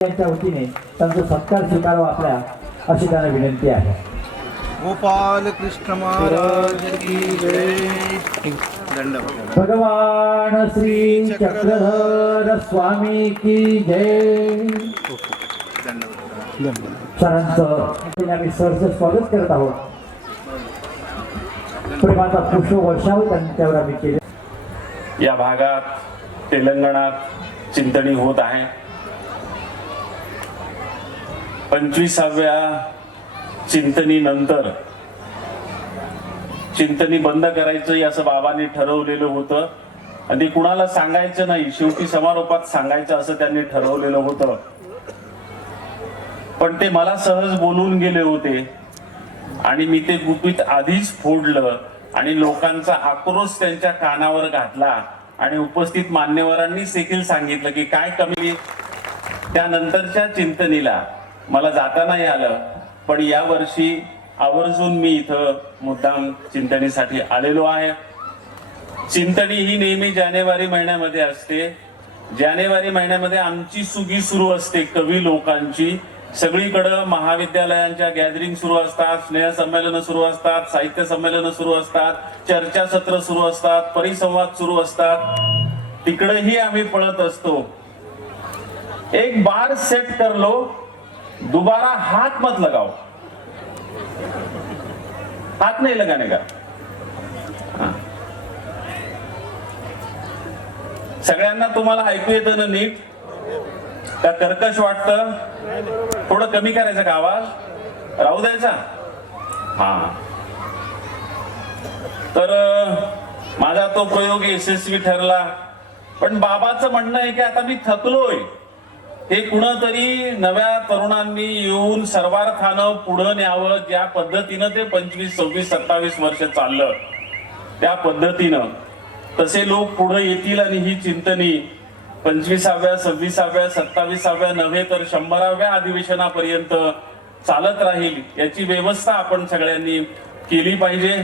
त्यांच्या वतीने त्यांचा सत्कार स्वीकारावा आपल्या अशी त्यांना विनंती आहे. गोपाल कृष्ण महाराज की जय. दंडवत. भगवान श्री चक्रधर स्वामी की जय. सरांचं आम्ही सहर्ष स्वागत करत आहोत. प्रेमाचा पुष्प वर्षाव त्यांच्यावर आम्ही केले. या भागात तेलंगणात चिंतनी होत आहे. 25व्या चिंतनीनंतर चिंतनी बंद करायचं असं बाबांनी ठरवलेलं होतं आणि ते कुणाला सांगायचं नाही, शेवटी समारोपात सांगायचं असं त्यांनी ठरवलेलं होतं. पण ते मला सहज बोलून गेले होते आणि मी ते गुपित आधीच फोडलं आणि लोकांचा आक्रोश त्यांच्या कानावर घातला आणि उपस्थित मान्यवरांनी देखील सांगितलं की काय कमी. त्यानंतरच्या चिंतनीला मला जाता नाही आलं, पण या वर्षी आवर्जून मी इथं मुद्दाम चिंतनीसाठी आलेलो आहे. चिंतनी ही नेहमी जानेवारी महिन्यामध्ये असते. जानेवारी महिन्यामध्ये आमची सुगी सुरू असते. कवी लोकांची सगळीकडं महाविद्यालयांच्या गॅदरिंग सुरू असतात, स्नेहसंमेलन सुरू असतात, साहित्य संमेलन सुरू असतात, चर्चासत्र सुरू असतात, परिसंवाद सुरू असतात. तिकडेही आम्ही पळत असतो. एक बार सेट कर लो, दोबारा हाथ मत लगाओ. हाथ नहीं लगाने का. सगळ्यांना तुम्हाला ऐकू येतं ना नीट का कर्कश वाटतं? थोडं कमी करायचं का आवाज? राहू द्यायचा. हा, तर माझा तो प्रयोग यशस्वी ठरला. पण बाबाचं म्हणणं आहे की आता मी थकलोय. हे कुणतरी नव्या तरुणांनी येऊन सर्वार्थानं पुढं न्यावं. ज्या पद्धतीनं ते 25, 26, 27 वर्ष चाललं त्या पद्धतीनं तसे लोक पुढे येतील आणि ही चिंतनी 25व्या, 26व्या, 27व्या नव्हे तर 100व्या अधिवेशनापर्यंत चालत राहील. याची व्यवस्था आपण सगळ्यांनी केली पाहिजे.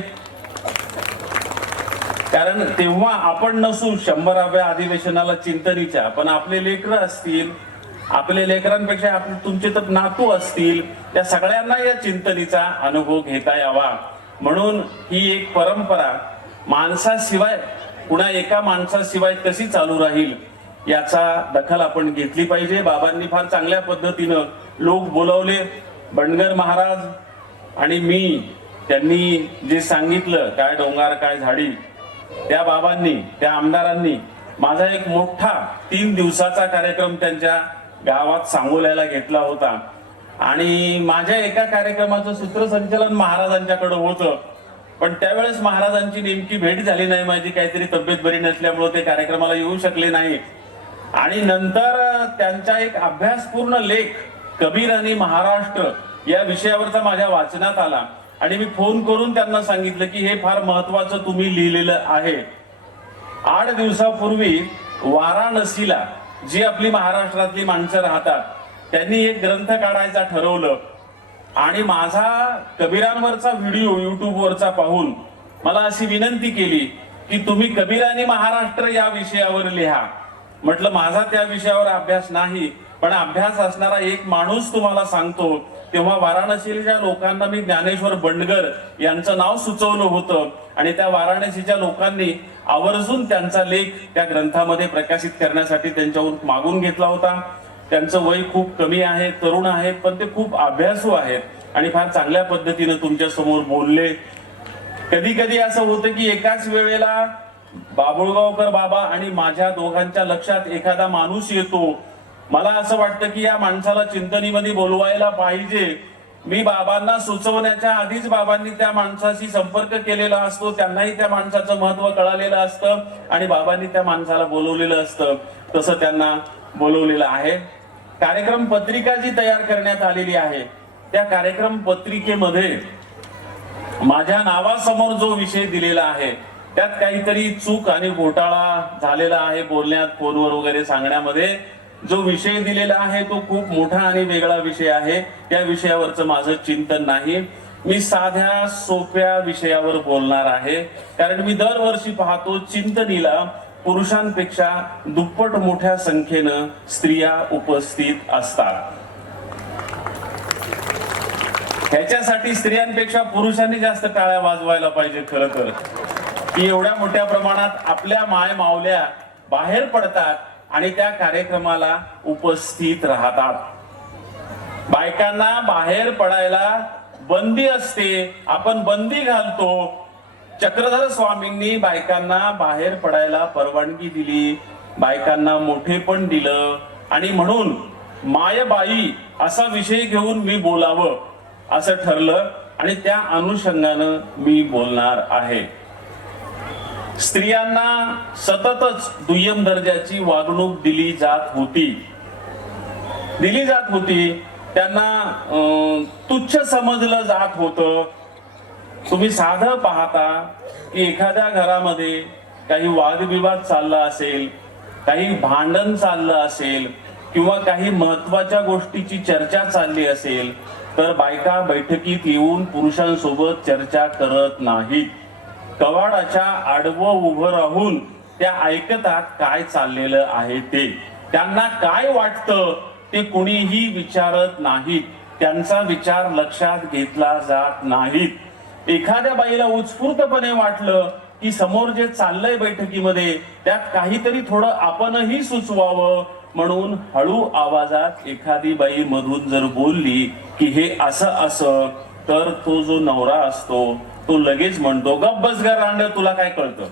कारण तेव्हा आपण नसू 100व्या अधिवेशनाला चिंतनीच्या, पण आपले लेकरं असतील, आपल्या लेकरांपेक्षा तुमचे तर नातू असतील, त्या सगळ्यांना या चिंतनीचा अनुभव घेता यावा. म्हणून ही एक परंपरा माणसाशिवाय, कुणा एका माणसाशिवाय कशी चालू राहील याचा दखल आपण घेतली पाहिजे. बाबांनी फार चांगल्या पद्धतीनं लोक बोलवले. बंडगर महाराज आणि मी, त्यांनी जे सांगितलं काय डोंगर काय झाडी, त्या बाबांनी, त्या आमदारांनी माझा एक मोठा 3 दिवसाचा कार्यक्रम त्यांच्या गावात सांगोल्याला घेतला होता. आणि माझ्या एका कार्यक्रमाचं सूत्रसंचालन महाराजांच्याकडे होतं, पण त्यावेळेस महाराजांची नेमकी भेट झाली नाही. माझी काहीतरी तब्येत बरी नसल्यामुळे ते कार्यक्रमाला येऊ शकले नाही. आणि नंतर त्यांचा एक अभ्यासपूर्ण लेख कबीर आणि महाराष्ट्र या विषयावरचा माझ्या वाचनात आला आणि मी फोन करून त्यांना सांगितलं की हे फार महत्वाचं तुम्ही लिहिलेलं आहे. 8 दिवसापूर्वी वाराणसीला जी आपली महाराष्ट्रातली माणसं राहतात त्यांनी एक ग्रंथ काढायचा ठरवलं आणि माझा कबीरांवरचा व्हिडिओ युट्यूबवरचा पाहून मला अशी विनंती केली की तुम्ही कबीर आणि महाराष्ट्र या विषयावर लिहा. म्हटलं माझा त्या विषयावर अभ्यास नाही, पण अभ्यास असणारा एक माणूस तुम्हाला सांगतो. तेव्हा वाराणसीच्या लोकांना मी ज्ञानेश्वर बंडगर यांचं नाव सुचवलं होतं आणि त्या वाराणसीच्या लोकांनी आवर्जून त्यांचा लेख त्या ग्रंथामध्ये प्रकाशित करण्यासाठी त्यांच्यावर मागून घेतला होता. त्यांचं वय खूप कमी आहे, तरुण आहेत, पण ते खूप अभ्यासू आहेत आणि फार चांगल्या पद्धतीनं तुमच्या समोर बोलले. कधी कधी असं होतं की एकाच वेळेला बाबुळगावकर बाबा आणि माझ्या दोघांच्या लक्षात एखादा माणूस येतो. मला असं वाटतं की या माणसाला चिंतनीमध्ये बोलवायला पाहिजे. मी बाबांना सुचवण्याच्या आधीच बाबांनी त्या माणसाशी संपर्क केलेला असतो, त्यांनाही त्या माणसाचं महत्व कळालेलं असतं आणि बाबांनी त्या माणसाला बोलवलेलं असतं. तसं त्यांना बोलवलेलं आहे. कार्यक्रम पत्रिका जी तयार करण्यात आलेली आहे त्या कार्यक्रम पत्रिकेमध्ये माझ्या नावासमोर जो विषय दिलेला आहे त्यात काहीतरी चूक आणि घोटाळा झालेला आहे. बोलण्यात, फोनवर वगैरे सांगण्यामध्ये जो विषय दिलेला आहे तो खूप मोठा आणि वेगळा विषय आहे. त्या विषयावरचं माझं चिंतन नाही. मी साध्या सोप्या विषयावर बोलणार आहे. कारण मी दरवर्षी पाहतो चिंतनीला पुरुषांपेक्षा दुप्पट मोठ्या संख्येनं स्त्रिया उपस्थित असतात. ह्याच्यासाठी स्त्रियांपेक्षा पुरुषांनी जास्त टाळ्या वाजवायला पाहिजे खरं तर, की एवढ्या मोठ्या प्रमाणात आपल्या माय मावल्या बाहेर पडतात आणि त्या कार्यक्रमाला उपस्थित राहतात. बायकांना बाहेर पडायला बंदी असते, आपण बंदी घालतो. चक्रधर स्वामींनी बायकांना बाहेर पडायला परवानगी दिली, बायकांना मोठे पण दिलं आणि म्हणून मायबाई असा विषय घेऊन मी बोलावं असं ठरलं आणि त्या अनुषंगानं मी बोलणार आहे. स्त्रियांना सततच दुय्यम दर्जाची वागणूक दिली जात होती. त्यांना तुच्छ समजलं जात होतं. तुम्ही साधं पाहता की एखाद्या घरामध्ये काही वादविवाद चालला असेल, काही भांडण चाललं असेल किंवा काही महत्वाच्या गोष्टीची चर्चा चालली असेल तर बायका बैठकीत येऊन पुरुषांसोबत चर्चा करत नाहीत. कवाडाच्या आडवं उभं राहून त्या ऐकतात काय चाललेलं आहे ते. त्यांना काय वाटतं ते कुणीही विचारत नाहीत. त्यांचा विचार लक्षात घेतला जात नाहीत. एखाद्या बाईला उत्स्फूर्तपणे वाटलं की समोर जे चाललंय बैठकीमध्ये त्यात काहीतरी थोडं आपणही सुचवावं म्हणून हळू आवाजात एखादी बाई मधून जर बोलली की हे असं तर तो जो नवरा असतो तो लगेच म्हणतो गप्प बस ग रांड, तुला काय कळतं.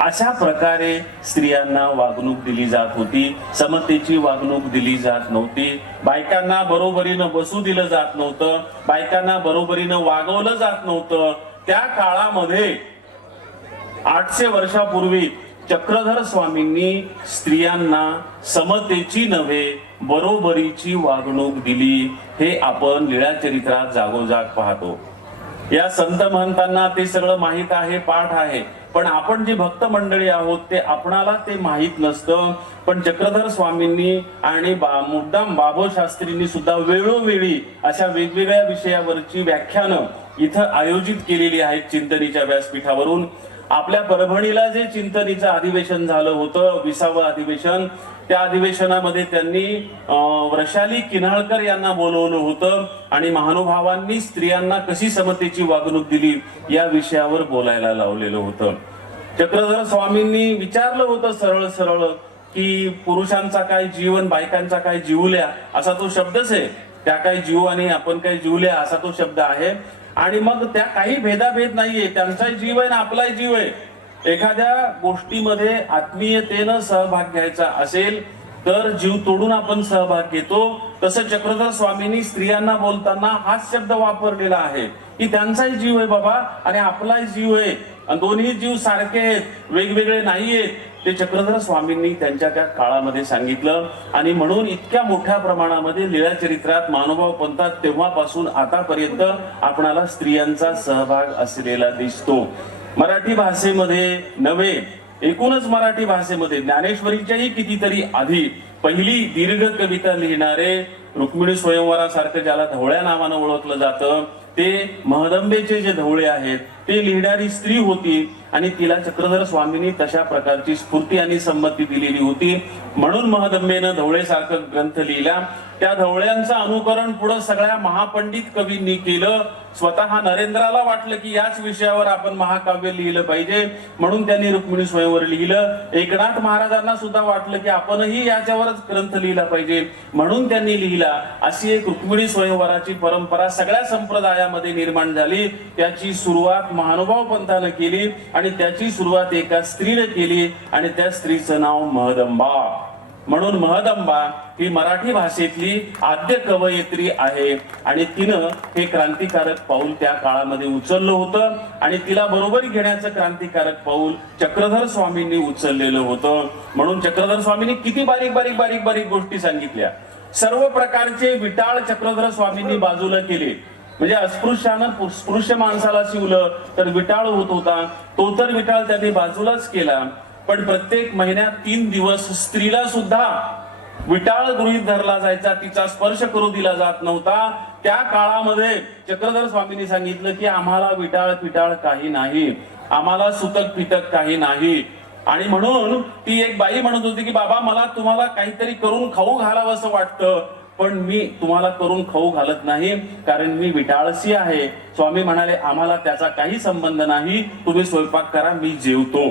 अशा प्रकारे स्त्रियांना वागणूक दिली जात होती. समतेची वागणूक दिली जात नव्हती. बायकांना बरोबरीनं बसू दिलं जात नव्हतं. बायकांना बरोबरीनं वागवलं जात नव्हतं. त्या काळामध्ये 800 वर्षापूर्वी चक्रधर स्वामींनी स्त्रियांना समतेची नव्हे बरोबरीची वागणूक दिली. हे आपण लीळाचरित्रात जागोजाग पाहतो. या संत महंतांना ते सगळं माहित आहे, पाठ आहे, पण आपण जे भक्त मंडळी आहोत ते आपणाला ते माहित नसतं. पण चक्रधर स्वामींनी आणि मुद्दाम बाबो शास्त्रींनी सुद्धा वेळोवेळी अशा वेगवेगळ्या विषयावरची व्याख्यानं इथं आयोजित केलेली आहेत चिंतनीच्या व्यासपीठावरून. आपल्या परभणीला जे चिंतनीचं अधिवेशन झालं होतं, 20वं अधिवेशन, त्या अधिवेशनामध्ये त्यांनी वृषाली किन्हाळकर यांना बोलवलं होतं आणि महानुभावांनी स्त्रियांना कशी समतेची वागणूक दिली या विषयावर बोलायला लावलेलं होतं. चक्रधर स्वामींनी विचारलं होतं सरळ सरळ की पुरुषांचा काय जीवन, बायकांचा काय जीवल्या, असा तो शब्दच आहे. त्या काय जीव आणि आपण काय जीवल्या असा तो शब्द आहे. आणि मग त्या काही भेदाभेद नाहीये, त्यांचाही जीव आहे ना आपलाही जीव आहे. एखाद्या गोष्टीमध्ये आत्मीयतेनं सहभाग घ्यायचा असेल तर जीव तोडून आपण सहभाग घेतो. तसं चक्रधर स्वामींनी स्त्रियांना बोलताना हाच शब्द वापरलेला आहे की त्यांचाही जीव आहे बाबा आणि आपलाही जीव आहे. दोन्ही जीव सारखे आहेत, वेगवेगळे नाहीयेत. ते चक्रधर स्वामींनी त्यांच्या त्या काळामध्ये सांगितलं आणि म्हणून इतक्या मोठ्या प्रमाणामध्ये लीळाचरित्रात महानुभाव पंथात तेव्हापासून आतापर्यंत आपणाला स्त्रियांचा सहभाग असलेला दिसतो. मराठी भाषेमध्ये नव्हे, एकूणच मराठी भाषेमध्ये ज्ञानेश्वरीच्याही कितीतरी आधी पहिली दीर्घ कविता लिहिणारे रुक्मिणी स्वयंवरासारखं ज्याला ढवळ्या नावानं ओळखलं जातं ते महदंबेचे जे ढवळे आहेत ते लिहिणारी स्त्री होती आणि तिला चक्रधर स्वामींनी तशा प्रकारची स्फूर्ती आणि संमती दिलेली होती. म्हणून महदंबेनं ढवळेसारखं ग्रंथ लिहिला. त्या ढवळ्यांचं अनुकरण पुढे सगळ्या महापंडित कवींनी केलं. स्वतः नरेंद्राला वाटलं की याच विषयावर आपण महाकाव्य लिहिलं पाहिजे म्हणून त्यांनी रुक्मिणी स्वयंवर लिहिलं. एकनाथ महाराजांना सुद्धा वाटलं की आपणही याच्यावरच ग्रंथ लिहिला पाहिजे म्हणून त्यांनी लिहिला. अशी एक रुक्मिणी स्वयंवराची परंपरा सगळ्या संप्रदायामध्ये निर्माण झाली. त्याची सुरुवात महानुभाव पंथानं केली आणि त्याची सुरुवात एका स्त्रीने केली आणि त्या स्त्रीचं नाव महदंबा. म्हणून महदंबा ही मराठी भाषेतली आद्य कवयित्री आहे आणि तिनं हे क्रांतिकारक पाऊल त्या काळामध्ये उचललं होतं आणि तिला बरोबर घेण्याचं क्रांतिकारक पाऊल चक्रधर स्वामींनी उचललेलं होतं. म्हणून चक्रधर स्वामींनी किती बारीक बारीक बारीक बारीक गोष्टी सांगितल्या. सर्व प्रकारचे विटाळ चक्रधर स्वामींनी बाजूला केले. म्हणजे अस्पृश्यानं स्पृश्य माणसाला शिवलं तर विटाळ होत होता, तो तर विटाळ त्यांनी बाजूलाच केला. पण प्रत्येक महिन्यात 3 दिवस स्त्रीला सुद्धा विटाळ गृहीत धरला जायचा, तिचा स्पर्श करू दिला जात नव्हता. त्या काळामध्ये चक्रधर स्वामींनी सांगितलं की आम्हाला विटाळ पिटाळ काही नाही. आम्हाला सुतक पितक काही नाही. आणि म्हणून ती एक बाई म्हणत होती की बाबा मला तुम्हाला काहीतरी करून खाऊ घालावं असं वाटतं, पण मी तुम्हाला करून खाऊ घालत नाही कारण मी विटाळसी आहे. स्वामी म्हणाले आम्हाला त्याचा काही संबंध नाही, तुम्ही स्वयंपाक करा, मी जेवतो.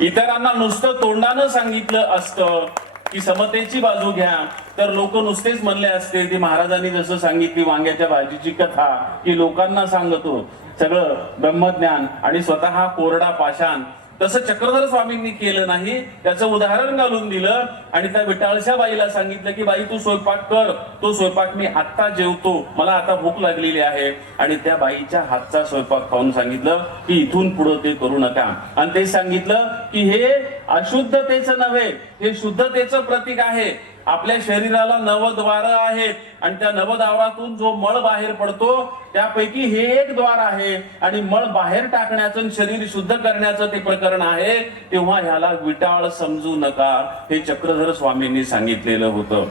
इतरांना नुसतं तोंडानं सांगितलं असतं की समतेची बाजू घ्या तर लोक नुसतेच म्हणले असते ती महाराजांनी जसं सांगितली वांग्याच्या भाजीची कथा की लोकांना सांगतो सगळं ब्रह्मज्ञान आणि स्वतः कोरडा पाषाण. तसं चक्रधर स्वामींनी केलं नाही, त्याचं उदाहरण घालून दिलं आणि त्या विटाळशा बाईला सांगितलं की बाई तू स्वयंपाक कर, तो स्वयंपाक मी आत्ता जेवतो, मला आता भूक लागलेली आहे. आणि त्या बाईच्या हातचा स्वयंपाक खाऊन सांगितलं की इथून पुढे ते करू नका. आणि ते सांगितलं की हे अशुद्धतेचं नव्हे, हे शुद्धतेचं प्रतीक आहे. आपल्या शरीराला 9 द्वार आहेत आणि त्या 9 द्वारातून जो मळ बाहेर पडतो त्यापैकी हे एक द्वार आहे आणि मळ बाहेर टाकण्याचं शरीर शुद्ध करण्याचं ते प्रकरण आहे. तेव्हा ह्याला विटाळ समजू नका, हे चक्रधर स्वामींनी सांगितलेलं होतं.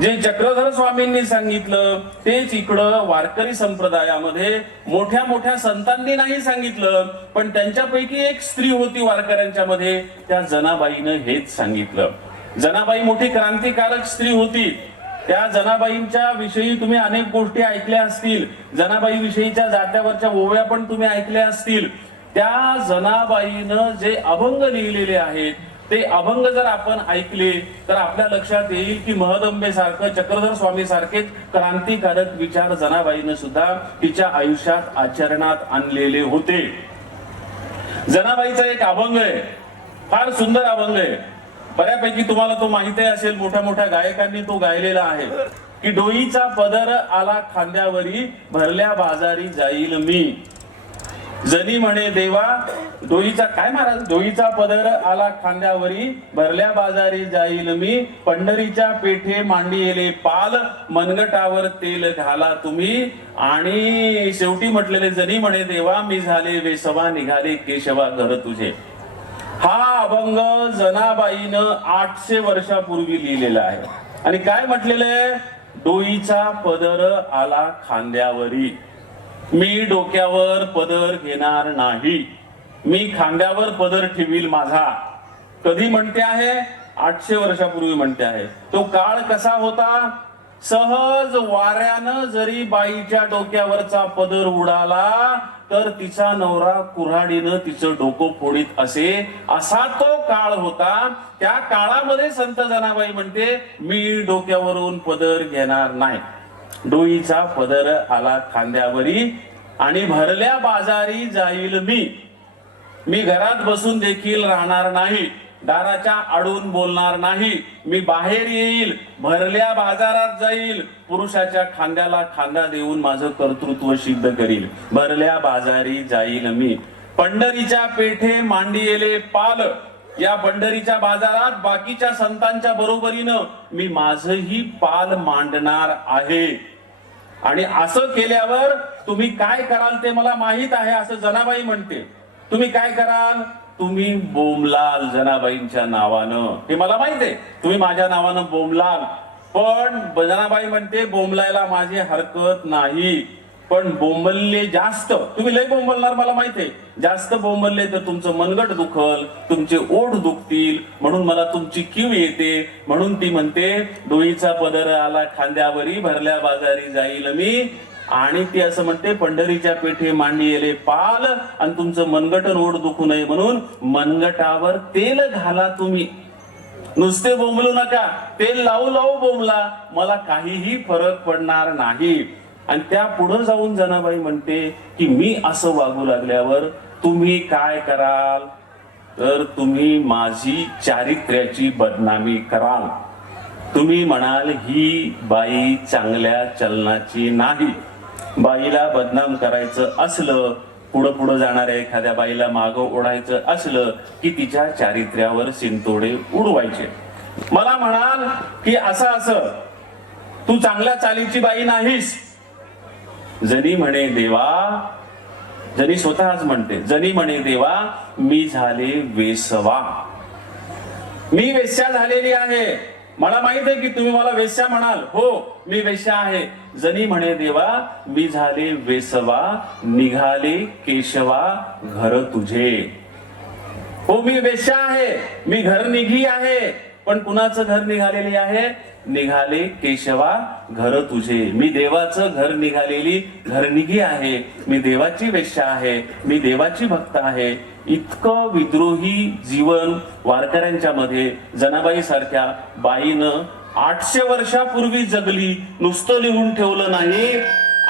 जे चक्रधर स्वामींनी सांगितलं तेच इकडं वारकरी संप्रदायामध्ये मोठ्या मोठ्या संतांनी नाही सांगितलं, पण त्यांच्यापैकी एक स्त्री होती वारकऱ्यांच्या मध्ये, त्या जनाबाईनं हेच सांगितलं. जनाबाई मोठी क्रांतिकारक स्त्री होती. त्या जनाबाईंच्या विषयी तुम्ही अनेक गोष्टी ऐकल्या असतील, जनाबाई विषयीच्या जात्यावरच्या ओव्या पण तुम्ही ऐकल्या असतील. त्या जनाबाईनं जे अभंग लिहिलेले आहेत ते अभंग जर आपण ऐकले तर आपल्या लक्षात येईल की महदंबे सारखं चक्रधर स्वामी सारखेच क्रांतिकारक विचार जनाबाईनं सुद्धा तिच्या आयुष्यात आचरणात आणलेले होते. जनाबाईचा एक अभंग आहे, फार सुंदर अभंग आहे, बऱ्यापैकी तुम्हाला तो माहिती असेल, मोठ्या मोठ्या गायकांनी तो गायलेला आहे की डोईचा पदर आला खांद्यावरी भरल्या बाजारी जाईल मी. जनी म्हणे देवा डोईचा काय महाराज, डोईचा पदर आला खांद्यावरी भरल्या बाजारी जाईल मी, पंढरीच्या पेठे मांडिले पाल मनगटावर तेल घाला तुम्ही. आणि शेवटी म्हटलेले जनी म्हणे देवा मी झाले वेसवा निघाले केशवा घर तुझे. हा अभंग जनाबाईनं 800 वर्षापूर्वी लिहिलेला आहे. आणि काय म्हटलेलं आहे, डोईचा पदर आला खांद्यावरी, मी डोक्यावर पदर घेणार नाही, मी खांद्यावर पदर ठेवील माझा. कधी म्हणते आहे, 800 वर्षापूर्वी म्हणते आहे. तो काळ कसा होता, सहज वाऱ्यानं जरी बाईच्या डोक्यावरचा पदर उडाला तर तिचा नवरा कुऱ्हाडीनं तिचं डोकं फोडीत असे, असा तो काळ होता. त्या काळामध्ये संत जनाबाई म्हणते मी डोक्यावरून पदर घेणार नाही, डोईचा पदर आला खांद्यावरी आणि भरल्या बाजारी जाईल मी घरात बसून देखील राहणार नाही, दाराच्या आडून बोलणार नाही, मी बाहेर येईल, भरल्या बाजारात जाईल, पुरुषाच्या खांद्याला खांदा देऊन माझं कर्तृत्व सिद्ध करील. भरल्या बाजारी जाईल मी, पंढरीच्या पेठे मांडिले पाल, या पंढरीच्या बाजारात बाकीच्या संतांच्या बरोबरीनं मी माझही पाल मांडणार आहे. आणि असं केल्यावर तुम्ही काय कराल ते मला माहित आहे, असं जनाबाई म्हणते. तुम्ही काय कराल, तुम्ही बोमलाल जनाबाईंच्या नावानं, हे मला माहित आहे, तुम्ही माझ्या नावानं बोमलाल. पण जनाबाई म्हणते बोमलायला माझी हरकत नाही, पण बोंबलले जास्त, तुम्ही लय बोंबलणार मला माहिती आहे, जास्त बोंबलले तर तुमचं मनगट दुखल, तुमचे ओठ दुखतील, म्हणून मला तुमची कीव येते. म्हणून ती म्हणते डोईचा पदर आला खांद्यावरी भरल्या बाजारी जाईल मी. आणि ती असं म्हणते पंढरीच्या पेठे मांडिले पाल, आणि तुमचं मनगट ओढ दुखू नये म्हणून मनगटावर तेल घाला तुम्ही. नुसते बोंबलू नका, तेल लावू लावू बोंबला, मला काहीही फरक पडणार नाही. आणि त्या पुढे जाऊन जनाबाई म्हणते की मी असं वागू लागल्यावर तुम्ही काय कराल, तर तुम्ही माझी चारित्र्याची बदनामी कराल. तुम्ही म्हणाल ही बाई चांगल्या चलनाची नाही. बाईला बदनाम करायचं असलं, पुढं पुढं जाणाऱ्या एखाद्या बाईला मागं ओढायचं असलं की तिच्या चारित्र्यावर शिंतोडे उडवायचे. मला म्हणाल की असं असं तू चांगल्या चालीची बाई नाहीस. जनी म्हणे देवा, जनी स्वतःच म्हणते, जनी म्हणे देवा मी झाले वेसवा, मी वेश्या झालेली आहे, मला माहित आहे की तुम्ही मला वेश्या म्हणाल. हो, मी वेश्या आहे. जनी म्हणे देवा, मी झाले वेसवा, निघाले केशवा घर तुझे. हो, मी वेश्या आहे, मी घर निघी आहे. पण कुणाचं घर निघालेली आहे? निघाले केशवा घर तुझे. मी देवाचं घर निघालेली घरनिघी आहे. मी देवाची वेश्या आहे, मी देवाची भक्त आहे. इतकं विद्रोही जीवन वारकऱ्यांच्या मध्ये जनाबाई सारख्या बाईनं 800 वर्षापूर्वी जगली. नुसतं लिहून ठेवलं नाही.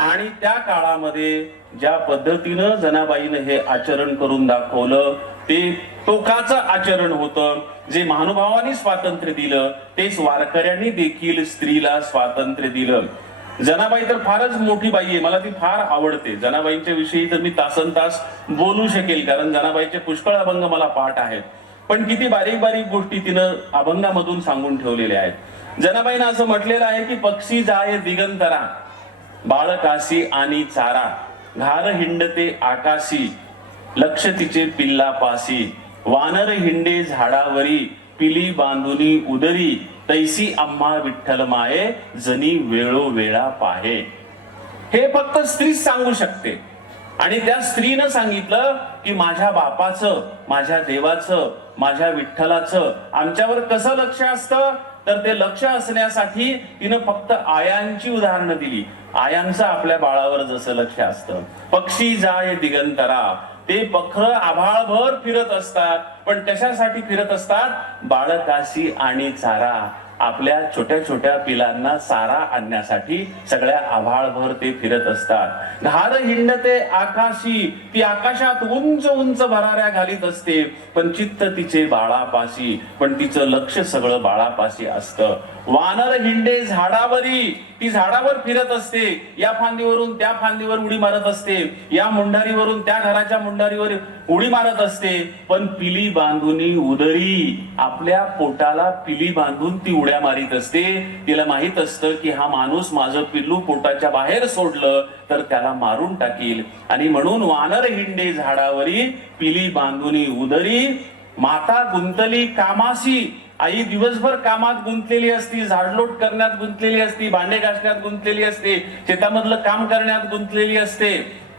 आणि त्या काळामध्ये ज्या पद्धतीनं जनाबाईनं हे आचरण करून दाखवलं ते टोकाचं आचरण होतं. जे महानुभावांनी स्वातंत्र्य दिलं तेच वारकऱ्यांनी देखील स्त्रीला स्वातंत्र्य दिलं. जनाबाई तर फारच मोठी बाई आहे, मला ती फार आवडते. जनाबाईंच्या विषयी तर मी तासन तास बोलू शकेल, कारण जनाबाईचे पुष्कळ अभंग मला पाठ आहेत. पण किती बारीक बारीक गोष्टी तिनं अभंगामधून सांगून ठेवलेल्या आहेत. जनाबाईनं असं म्हटलेलं आहे की पक्षी जाय दिगंतरा, बाळकाशी आणि चारा, घार हिंडते आकाशी, लक्ष तिचे पिल्लापासी, वानर हिंडे झाडावरी, पिली बांधुनी उदरी, तैसी आम्हा विठ्ठल माये, जनी वेळोवेळा पाहे. हे फक्त स्त्रीच सांगू शकते. आणि त्या स्त्रीनं सांगितलं की माझ्या बापाचं, माझ्या देवाचं, माझ्या विठ्ठलाचं आमच्यावर कसं लक्ष असतं. तर ते लक्ष असण्यासाठी तिनं फक्त आयांची उदाहरणं दिली. आयांचं आपल्या बाळावर जसं लक्ष असतं. पक्षी जाय दिगंतरा, ते पखर आभाळभर फिरत असतात. पण कशासाठी फिरत असतात? बाळकाशी आणि चारा, आपल्या छोट्या छोट्या पिलांना चारा आणण्यासाठी सगळ्या आभाळभर ते फिरत असतात. घार हिंडते आकाशी, ती आकाशात उंच उंच भराऱ्या घालीत असते. पण चित्त तिचे बाळापाशी, पण तिचं लक्ष सगळं बाळापाशी असतं. वानर हिंडे झाडावरी, ती झाडावर फिरत असते. या फांदीवरून त्या फांदीवर उडी मारत असते, या मुंडारीवरून त्या घराच्या मुंडारीवर उडी मारत असते. पण पिली बांधुनी उदरी, आपल्या पोटाला पिली बांधून ती उड्या मारीत असते. तिला माहित असतं की हा माणूस माझं पिल्लू पोटाच्या बाहेर सोडलं तर त्याला मारून टाकील. आणि म्हणून वानर हिंडे झाडावरी, पिली बांधुनी उदरी, माता गुंतली कामाशी, आई दिवसभर कामात गुंतलेली असती, झाडलोट करण्यात गुंतलेली असती, भांडे घासण्यात गुंतलेली असते, शेतामधलं काम करण्यात गुंतलेली असते.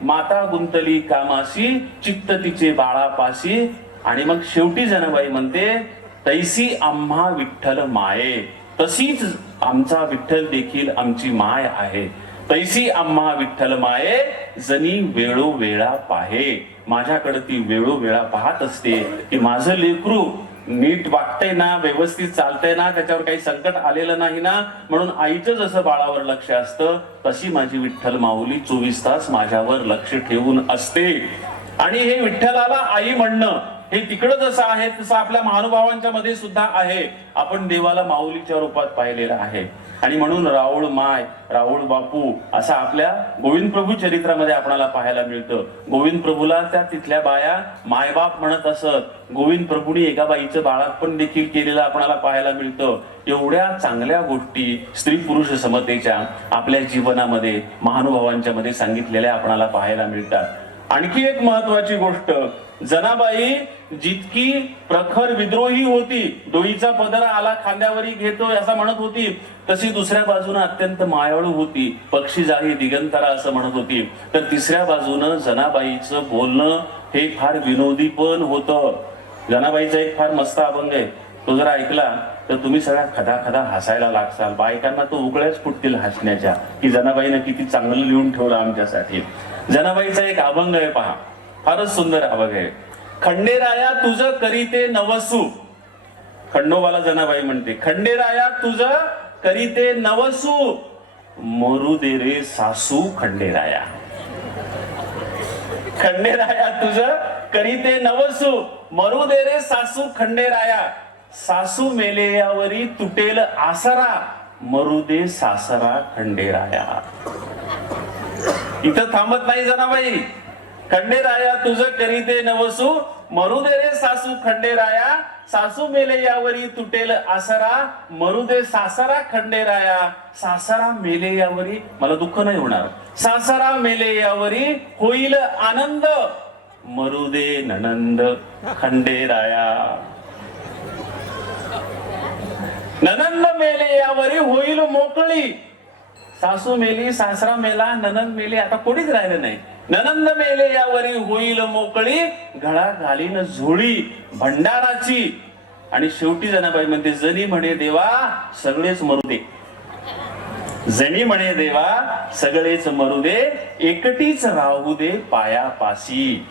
माता गुंतली कामाशी, चित्त तिचे बाळापाशी. आणि मग शेवटी जनाबाई म्हणते तैसी आम्हा विठ्ठल माये, तशीच आमचा विठ्ठल देखील आमची माय आहे. तैसी आम्हा विठ्ठल माये, जनी वेळोवेळा पाहे. माझ्याकडे ती वेळोवेळा पाहत असते की माझं लेकरू नीट वागतंय ना, व्यवस्थित चालतंय ना, त्याच्यावर काही संकट आलेलं नाही ना. म्हणून आईचं जसं बाळावर लक्ष असतं तशी माझी विठ्ठल माऊली 24 तास माझ्यावर लक्ष ठेवून असते. आणि हे विठ्ठलाला आई म्हणणं हे तिकडं जसं आहे तसं आपल्या महानुभावांच्या मध्ये सुद्धा आहे. आपण देवाला माऊलीच्या रूपात पाहिलेलं आहे. आणि म्हणून राऊळ माय, राऊळ बापू असं आपल्या गोविंद प्रभू चरित्रामध्ये आपल्याला पाहायला मिळतं. गोविंद प्रभूला त्या तिथल्या बाया मायबाप म्हणत असत. गोविंद प्रभूंनी एका बाईचं बाळातपण देखील केलेलं आपल्याला पाहायला मिळतं. एवढ्या चांगल्या गोष्टी स्त्री पुरुष समतेच्या आपल्या जीवनामध्ये महानुभावांच्या मध्ये सांगितलेल्या आपल्याला पाहायला मिळतात. आणखी एक महत्वाची गोष्ट, जनाबाई जितकी प्रखर विद्रोही होती, डोईचा पदर आला खांद्यावरी घेतोय असं म्हणत होती, तशी दुसऱ्या बाजूने अत्यंत मायाळू होती. पक्षी जाही दिगंतरा असं म्हणत होती. तर तिसऱ्या बाजूनं जनाबाईचं बोलणं हे फार विनोदी पण होतं. जनाबाईचा एक फार मस्त अभंग आहे, तो जर ऐकला तर तुम्ही सगळ्या खदा खदा हसायला लागसाल. बायकांना तो उकळ्याच फुटतील हसण्याच्या की जनाबाईनं किती चांगलं लिहून ठेवलं आमच्यासाठी. जनाबाईचा एक अभंग आहे पहा, फारच सुंदर अभंग आहे. खंडेराया तुझं करीते नवसू, खंडोबाला जनाबाई म्हणते, खंडेराया तुझं करीते नवसू, मरू दे रे सासू खंडेराया. खंडेराया तुझं करीते नवसू, मरू दे रे सासू खंडेराया. सासू मेले यावरी तुटेल आसरा, मरू दे सासरा खंडेराया. इथं थांबत नाही जनाबाई. खंडेराया तुझं करीते नवसू, मरू दे रे सासू खंडेराया. सासू मेले यावरी तुटेल आसरा, मरू दे सासरा खंडेराया. सासरा मेले यावरी मला दुःख नाही होणार, सासरा मेले यावरी होईल आनंद, मरू दे ननंद खंडेराया. ननंद मेले यावरी होईल मोकळी. सासू मेली, सासरा मेला, ननंद मेली, आता कोणीच राहिलं नाही. ननंद मेले यावरी होईल मोकळी, गळा घालीन झोळी भंडाराची. आणि शेवटी जनाबाई म्हणते, जनी म्हणे देवा सगळेच मरू दे. जनी म्हणे देवा सगळेच मरू दे, एकटीच राहू दे पायापाशी.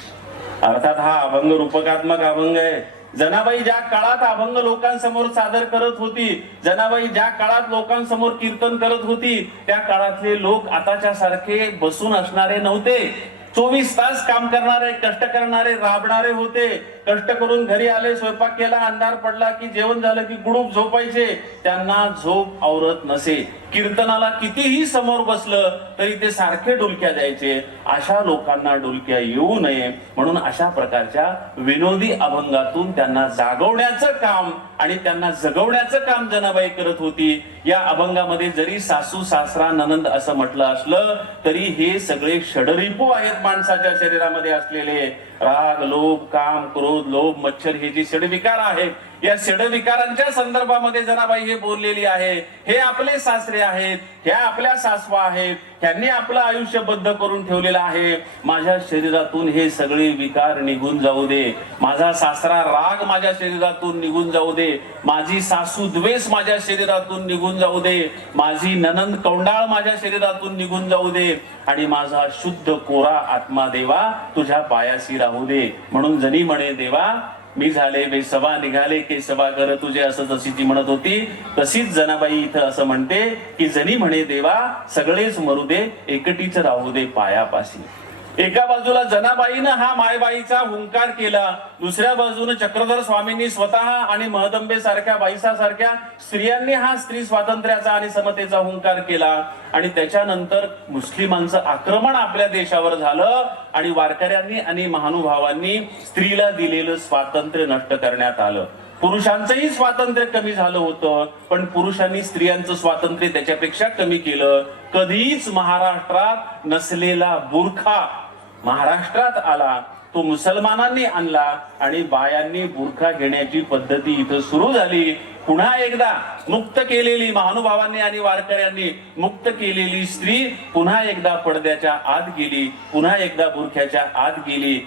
अर्थात हा अभंग रूपकात्मक अभंग आहे. जनाबाई ज्या काळात अभंग लोकांसमोर सादर करत होती, जनाबाई ज्या काळात लोकांसमोर कीर्तन करत होती, त्या काळातले लोक आताच्या सारखे बसून असणारे नव्हते. 24 तास काम करणारे, कष्ट करणारे, राबणारे होते. कष्ट करून घरी आले, स्वयंपाक केला, अंधार पडला की जेवण झालं की गुडूप झोपायचे. त्यांना झोप आवरत नसे. कीर्तनाला कितीही समोर बसलं तरी ते सारखे डुलक्या द्यायचे. अशा लोकांना डुलक्या येऊ नये म्हणून अशा प्रकारच्या विनोदी अभंगातून त्यांना जागवण्याचं काम आणि त्यांना जगवण्याचं काम जनाबाई करत होती. या अभंगामध्ये जरी सासू सासरा ननंद असं म्हटलं असलं तरी हे सगळे षडरिपू आहेत माणसाच्या शरीरामध्ये असलेले. राग, लोभ, काम, क्रोध, लोभ, मच्छर हे जे षडविकार आहेत, या षडविकारांच्या संदर्भामध्ये जनाबाई हे बोललेली आहे. हे आपले सासरे आहेत, ह्या आपल्या सासवा आहेत, त्यांनी आपलं आयुष्य बद्ध करून ठेवलेलं आहे. माझ्या शरीरातून हे सगळे विकार निघून जाऊ दे. माझा सासरा राग माझ्या शरीरातून निघून जाऊ दे. माझी सासू द्वेष माझ्या शरीरातून निघून जाऊ दे. माझी ननंद कौंडाळ माझ्या शरीरातून निघून जाऊ दे. आणि माझा शुद्ध कोरा आत्मा देवा तुझ्या पायाशी राहू दे. म्हणून जनी म्हणे देवा मी झाले बेसवा निघाले केसवा कर तुझे, असं जशी ती म्हणत होती तशीच जनाबाई इथं असं म्हणते की जनी म्हणे देवा सगळेच मरू दे, एकटीच राहू दे पायापाशी. एका बाजूला जनाबाईनं हा मायबाईचा हुंकार केला, दुसऱ्या बाजूने चक्रधर स्वामींनी स्वतः आणि महदंबे सारख्या बाईसा सारख्या स्त्रियांनी हा स्त्री स्वातंत्र्याचा आणि समतेचा हुंकार केला. आणि त्याच्यानंतर मुस्लिमांचं आक्रमण आपल्या देशावर झालं आणि वारकऱ्यांनी आणि महानुभावांनी स्त्रीला दिलेलं स्वातंत्र्य नष्ट करण्यात आलं. पुरुषांचंही स्वातंत्र्य कमी झालं होतं, पण पुरुषांनी स्त्रियांचं स्वातंत्र्य त्याच्यापेक्षा कमी केलं. कधीच महाराष्ट्रात नसलेला बुरखा महाराष्ट्रात आला, तो मुसलमानांनी आणला आणि बायांनी बुरखा घेण्याची पद्धती इथं सुरू झाली. पुन्हा एकदा मुक्त केलेली महानुभावांनी आणि वारकऱ्यांनी मुक्त केलेली स्त्री पुन्हा एकदा पडद्याच्या आत गेली, पुन्हा एकदा बुरख्याच्या आत गेली.